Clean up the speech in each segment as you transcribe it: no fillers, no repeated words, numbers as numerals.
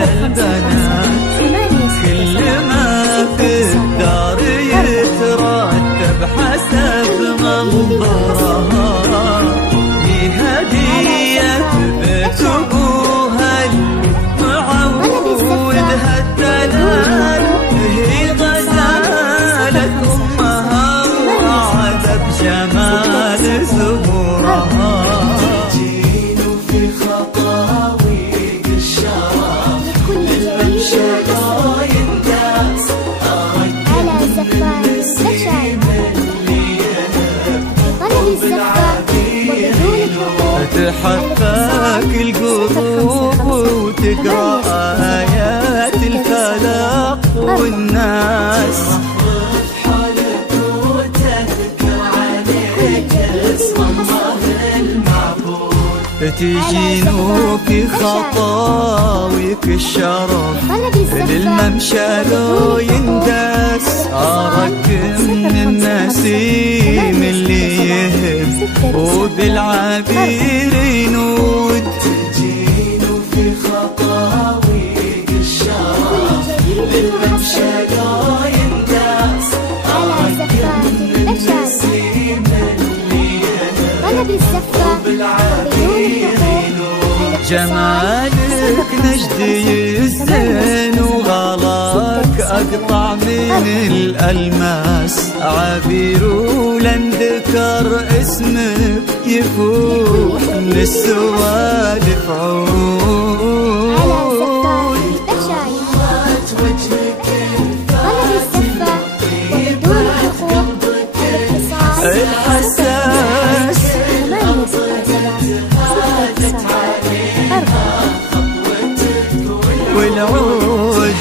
البنات كل ما في الدار يترتب حسب منظرها، هي هدية بيت أبوها معودها الدلال، هي غزالة أمها وعذب جمال زهورها. تجين في خطاويق الشرف الممشى لا ينداس، على زفاف النشاط طلب الزفاف وبدون حقوق، تحفاك القلوب وتقرأ آيات الفلق والناس، حولك وتذكر عليك اسم الله المعبود. تجينوك خطاويك الشرف للممشى لو ينداس، أراك من النسيم اللي يهب وبالعبير ينود. تجين في خطاويق الشرف للممشى لا ينداس، على زفاف النشاط طلب الزفاف وبدون حقوق، جمالك نجدي الزين وغلاك أقطع من الألماس، عبير ولن ذكر اسمك يفوح من السوالف عود. على زفاف النشاط طلب الزفاف وبدون حقوق، الاتصال الحساس 8 6 7 6 9 4 والعود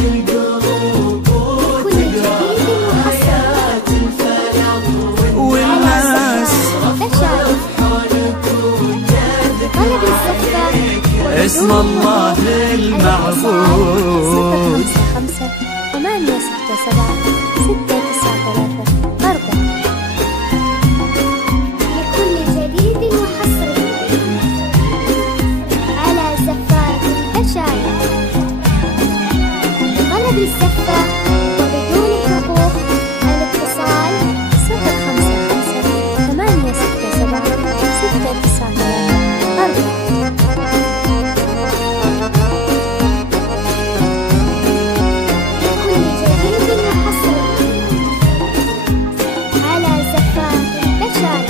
كل جديد محصن والناس نشاط طلب الزفاف اسم الله المعبود. 5 8 6 7 6 9 3 4 لكل جديد وحصري على زفاف النشاط طلب الزفاف وبدون حقوق، الاتصال 055 8 6 7 6 9 3 لكل جديد وحصري على زفاف النشاط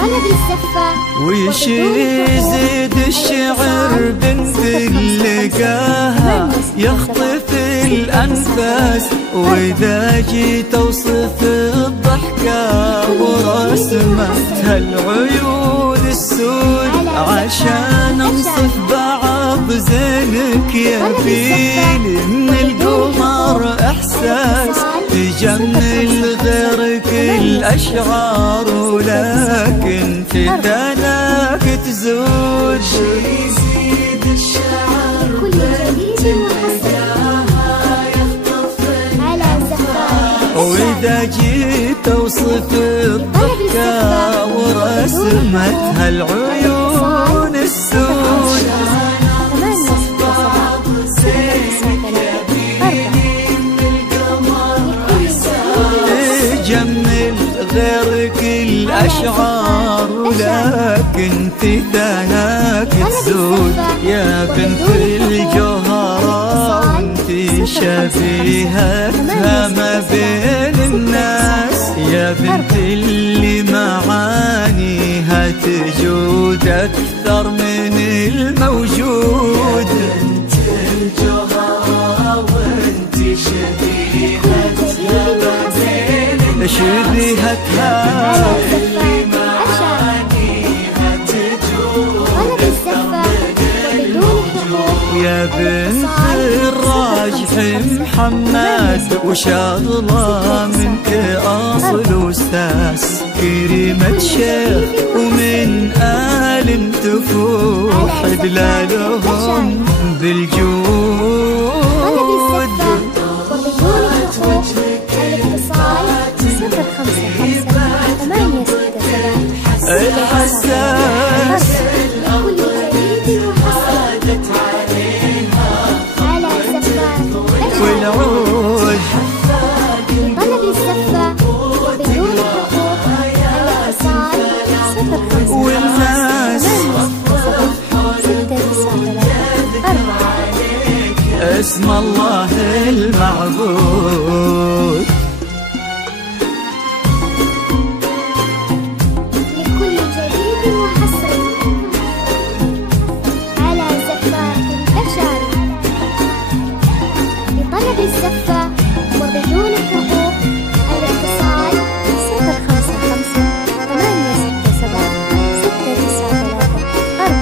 طلب الزفاف ويش يزيد الشعر بنت اللقاها يخطف الأنفاس، وإذا جيت أوصف الضحكة ورسمتها العيون السود، عشان أوصف بعض زينك يا فيلي من القمر إحساس، تجمل غيرك الأشعار ولكن في ثناك تزود. يزيد الشعر كل جديد وحصري على زفاف وإذا جيت أوصف الضحكة ورسمتها العيون السود، 8 6 7 تجمل غيرك الأشعار ولكن في ثناك تزود. يا بنت الجوهرة انتي شبيهتها ما بين الناس، يا بنت اللي معانيها تجود أكثر من الموجود. بنت الجوهرة وانتي شبيهتها ما بين شبيهتها اللي معانيها تجود طلب الزفاف وبدون حقوق، يا بنت الراجح محمد وشاغلة منك أصل أستاذ، كريمة شيخ ومن آل تفوح دلالهم بالجود. طلب الزفاف وبدون حقوق، الاتصال 055 8 6 7 الحساس كل جديد وحصري والناس اسم الله المعبود. لكل جديد وحصري على زفات الأشعري، لطلب الزفة وبدون حقوق الاتصال 055 867 693 4.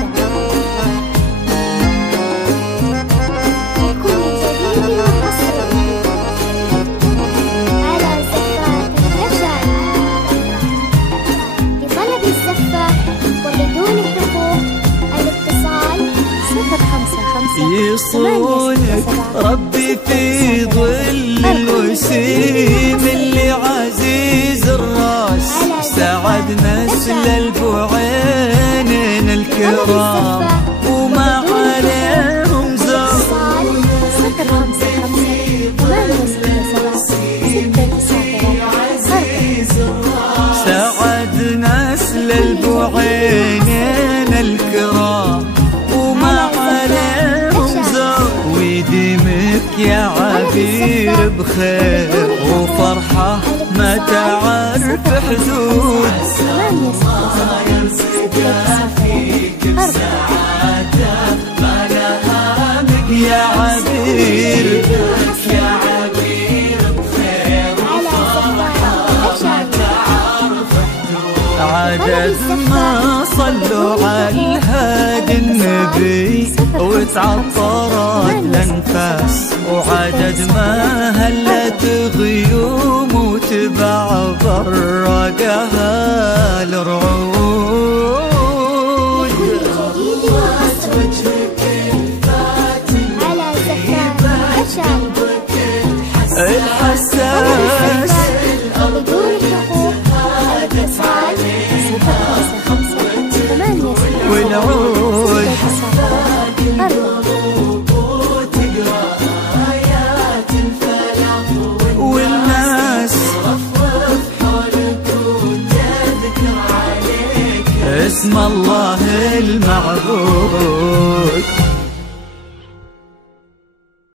لكل جديد وحصري على زفات الأشعري، لطلب الزفة وبدون حقوق الاتصال 055 يصونك ربي في ظل الوسيم اللي عزيز الراس، سعد نسل البعينين الكرام وما عليهم زر. سعد نسل البعينين الكرام وما عليهم زر، ويديمك يا عبير بخير وفرحة ما تعرف حدود. يا عبير يا عبير بخير وفرحة ما تعرف حدود. عدد ما صلوا على الهادي النبي وتعطرت الانفاس، وعدد ما هلت غيوم وتبع برقها الرعود. الحساس بدون حقوق الاتصال 055 والعود. والناس اسم الله المعبود.